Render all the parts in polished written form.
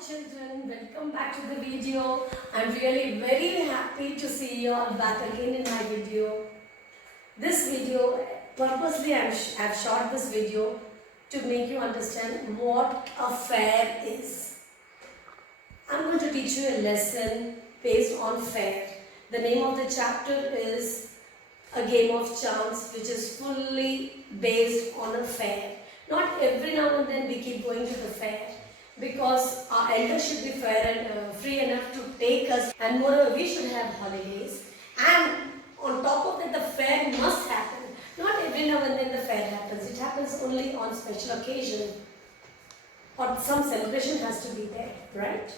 children, welcome back to the video. I'm really very happy to see you all back again in my video. This video, purposely I've shot this video to make you understand what a fair is. I'm going to teach you a lesson based on fair. The name of the chapter is A Game of Chance, which is fully based on a fair. Not every now and then we keep going to the fair, because our elders should be fair and free enough to take us, and moreover we should have holidays, and on top of that the fair must happen. Not every now and then the fair happens, it happens only on special occasion or some celebration has to be there, right?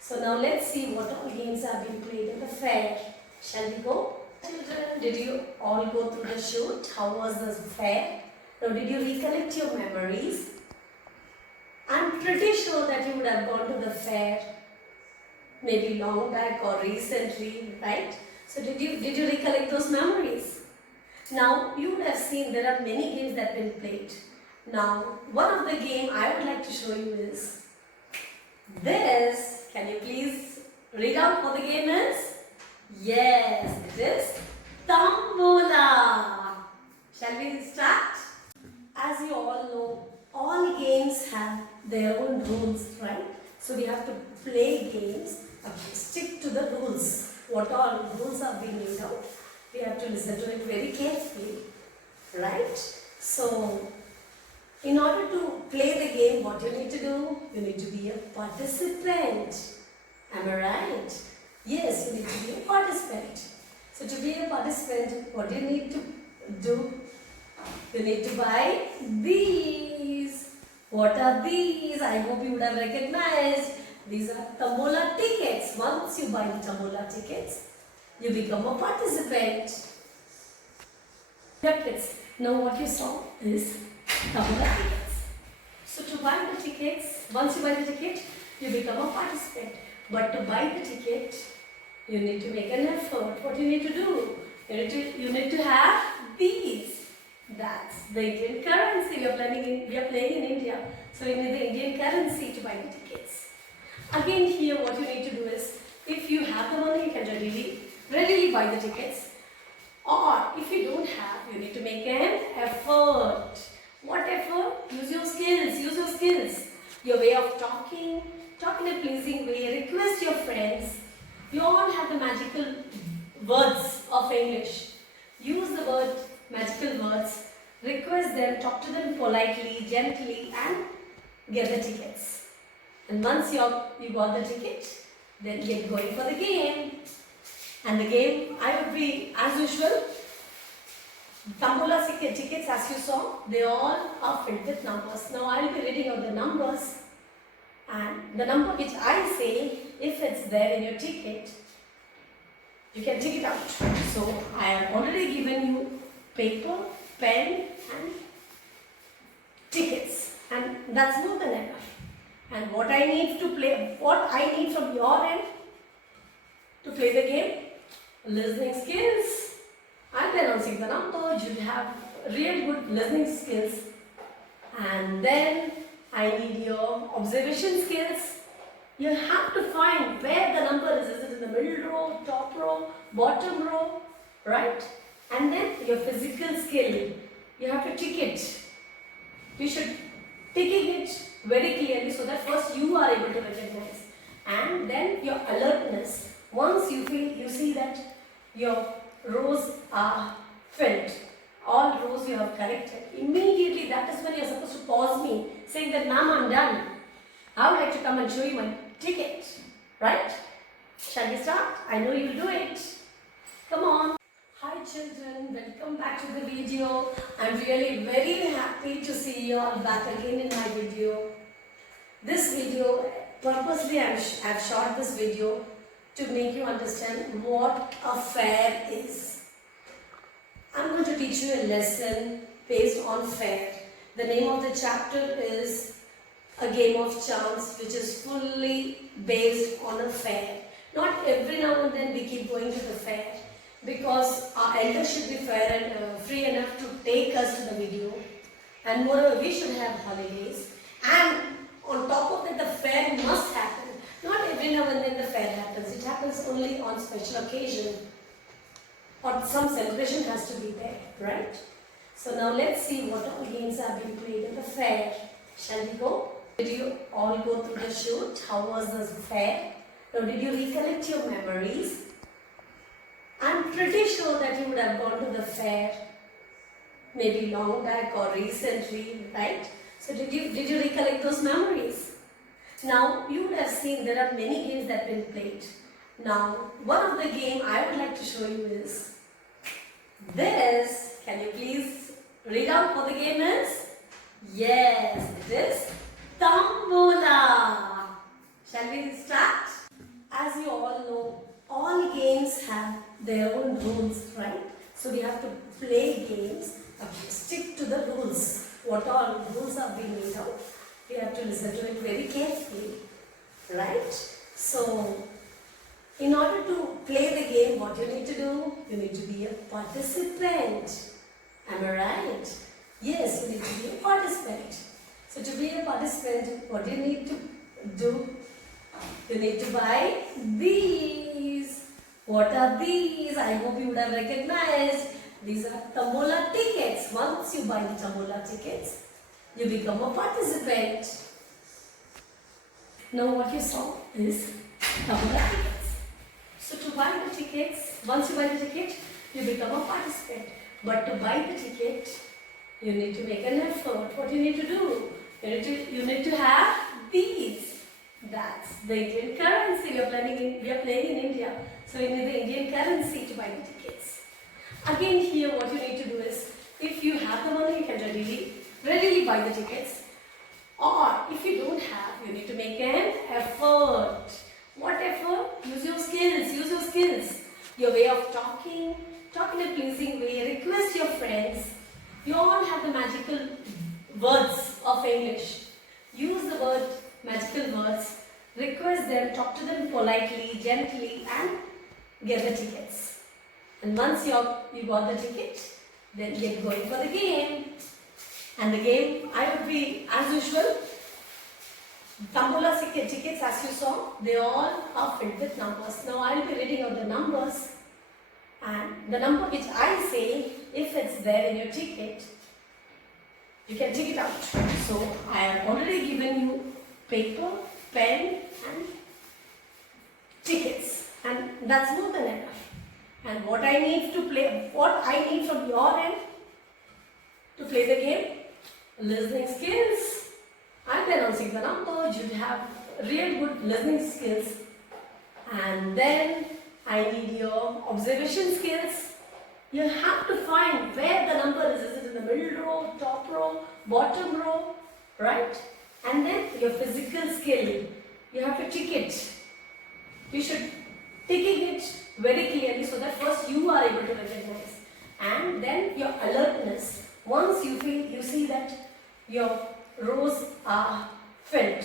So now let's see what all games are being played in the fair. Shall we go? Children, did you all go through the shoot? How was the fair? Now did you recollect your memories? I'm pretty sure that you would have gone to the fair maybe long back or recently, right? So did you recollect those memories? Now you would have seen there are many games that have been played. Now one of the game I would like to show you is this. Can you please read out what the game is? Yes, it is Tombola. Shall we start? As you all know, all games have their own rules, right? So we have to play games, stick to the rules. What all rules are being laid out, we have to listen to it very carefully, right? So, in order to play the game, what you need to do? You need to be a participant. Am I right? Yes, you need to be a participant. So, to be a participant, what do you need to do? You need to buy these. What are these? I hope you would have recognized. These are Tombola tickets. Once you buy the Tombola tickets, you become a participant. Tickets. Now what you saw is Tombola tickets. So to buy the tickets, once you buy the ticket, you become a participant. But to buy the ticket, you need to make an effort. What you need to do? You need to have these. That's the Indian currency. We are playing in India. So we need the Indian currency to buy the tickets. Again here what you need to do is, if you have the money, you can readily buy the tickets. Or if you don't have, you need to make an effort. What effort? Use your skills. Your way of talking in a pleasing way, request your friends. You all have the magical words of English. Use the magical words, request them, talk to them politely, gently, and get the tickets. And once you got the ticket, then get going for the game. And the game, I would be, as usual, Tombola tickets, as you saw, they all are filled with numbers. Now I will be reading out the numbers, and the number which I say, if it's there in your ticket, you can take it out. So I have already given you paper, pen and tickets, and that's more than enough. And what I need from your end to play the game, listening skills and pronouncing the numbers. You have real good listening skills, and then I need your observation skills. You have to find where the number is. Is it in the middle row, top row, bottom row, right? And then your physical skill, you have to tick it. You should ticking it very clearly so that first you are able to recognize. And then your alertness. Once you see that your rows are filled, all rows you have corrected, immediately that is when you are supposed to pause me, saying that ma'am, I'm done. I would like to come and show you my ticket, right? Shall we start? I know you'll do it. Come on. Hi children, welcome back to the video. I'm really very happy to see you all back again in my video. This video, purposely I've shot this video to make you understand what a fair is. I'm going to teach you a lesson based on fair. The name of the chapter is A Game of Chance, which is fully based on a fair. Not every now and then we keep going to the fair, because our elders should be fair and free enough to take us to the video, and moreover we should have holidays, and on top of that the fair must happen. on special occasion or some celebration has to be there, right? So now let's see what all games have been played in the fair. Shall we go? Did you all go through the shoot? How was the fair? Now did you recollect your memories? I'm pretty sure that you would have gone to the fair maybe long back or recently, right? So did you recollect those memories? Now you would have seen there are many games that have been played. Now one of the game I would like to show you is this. Can you please read out what the game is? Yes, it is Tombola. Shall we start? As you all know, all games have their own rules, right? So we have to play games, stick to the rules. What all rules are being made out, we have to listen to it very carefully, right? So, in order to play the game, what you need to do? You need to be a participant. Am I right? Yes, you need to be a participant. So, to be a participant, what do you need to do? You need to buy these. What are these? I hope you would have recognized. These are Tombola tickets. Once you buy the Tombola tickets, you become a participant. Now what you saw is Tombola tickets. So to buy the tickets, once you buy the ticket, you become a participant. But to buy the ticket, you need to make an effort. What you need to do? You need to have these. That's the Indian currency. We are playing in India. So you need the Indian currency to buy the tickets. Again here what you need to do is, if you have the money, you can readily buy the tickets. Or if you don't have, you need to make an effort. What effort? Use your skills. Your way of talking in a pleasing way, request your friends. You all have the magical words of English. Use the magical words, request them, talk to them politely, gently, and get the tickets. And once you got the ticket, then get going for the game. And the game, I would be, as usual, Tombola tickets, as you saw, they all are filled with numbers. Now I will be reading out the numbers, and the number which I say, if it's there in your ticket, you can take it out. So I have already given you paper, pen, and tickets, and that's more than enough. And what I need from your end to play the game, listening skills and pronouncing the numbers. You have real good listening skills. And then I need your observation skills. You have to find where the number is. Is it in the middle row, top row, bottom row, right? And then your physical skill. You have to tick it. You should ticking it very clearly so that first you are able to recognize. And then your alertness. Once you see that your rows are filled,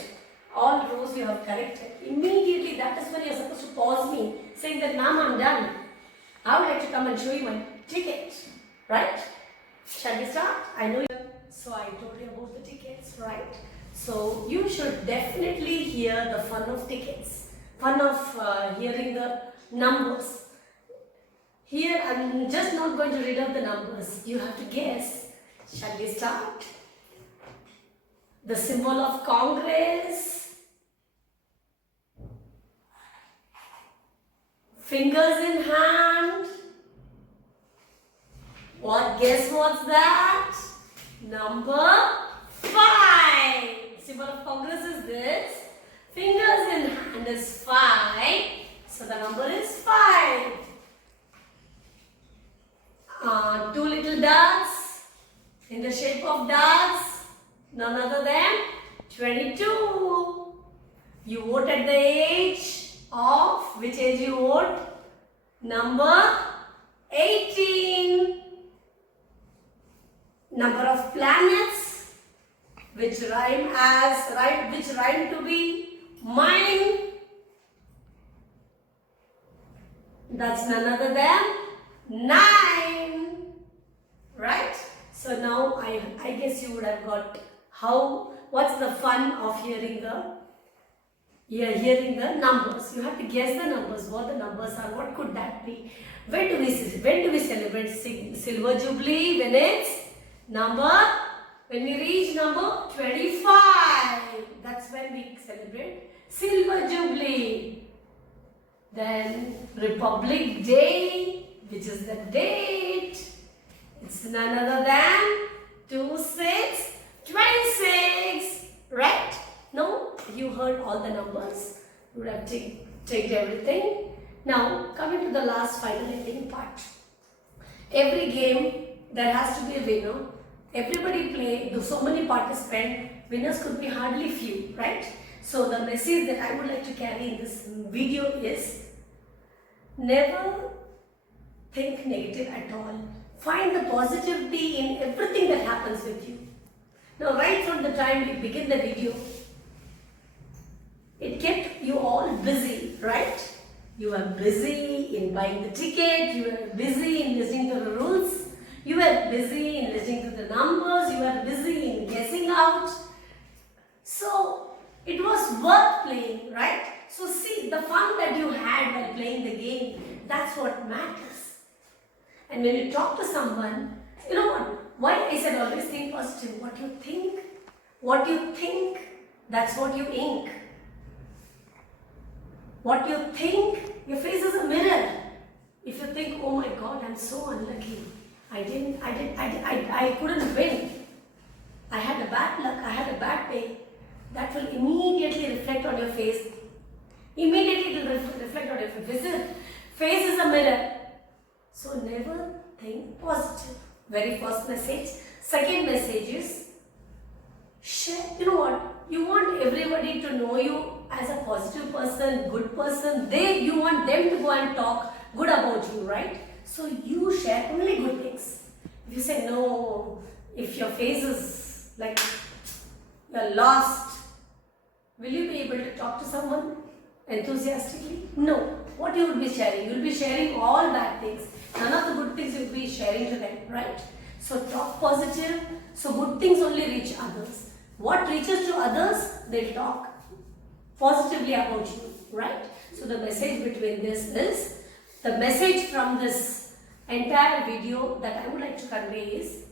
all rows you have corrected, immediately that is when you are supposed to pause me, saying that ma'am, I'm done. I would like to come and show you my ticket, right? Shall we start? I know you. So I told you about the tickets, right? So you should definitely hear the fun of tickets, fun of hearing the numbers. Here I'm just not going to read out the numbers. You have to guess. Shall we start? The symbol of Congress. Fingers in hand. Guess what's that? Number 5. Symbol of Congress is this. Fingers in hand is 5. So the number is 5. Two little dots in the shape of dots, none other than 22. You vote at the age of, which age you vote? Number 18. Number of planets which rhyme to be mine. That's none other than 9. Right? So now I guess you would have got what's the fun of hearing the You are hearing the numbers. You have to guess the numbers. What the numbers are. What could that be? When do we celebrate Silver Jubilee? When it's when we reach number 25. That's when we celebrate Silver Jubilee. Then Republic Day, which is the date. It's none other than 26. Right? No? You heard all the numbers. You would have checked everything. Now, coming to the last final ending part. Every game, there has to be a winner. Everybody play, though so many participants, winners could be hardly few, right? So the message that I would like to carry in this video is, never think negative at all. Find the positivity in everything that happens with you. Now, right from the time we begin the video, it kept you all busy, right? You were busy in buying the ticket, you were busy in listening to the rules, you were busy in listening to the numbers, you were busy in guessing out. So, it was worth playing, right? So, see, the fun that you had while playing the game, that's what matters. And when you talk to someone, you know what? Why I said always think positive. What you think, that's what you ink. What you think, your face is a mirror. If you think, oh my God, I'm so unlucky. I couldn't win. I had a bad luck, I had a bad day. That will immediately reflect on your face. Immediately it will reflect on your face. Face is a mirror. So never think positive. Very first message. Second message is, share. You know what? You want everybody to know you as a positive person, good person. You want them to go and talk good about you, right? So you share only good things. If you say no, if your face is like you're lost, will you be able to talk to someone enthusiastically? No. What you will be sharing? You will be sharing all bad things. None of the good things you will be sharing to them, right? So talk positive. So good things only reach others. What reaches to others, they'll talk positively about you, right? So the message between this is, the message from this entire video that I would like to convey is,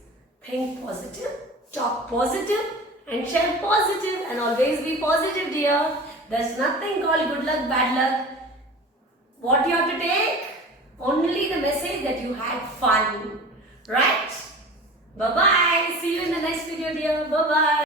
think positive, talk positive, and share positive, and always be positive, dear. There's nothing called good luck, bad luck. What you have to take? Only the message that you had fun, right? Bye-bye. See you in the next video, dear. Bye-bye.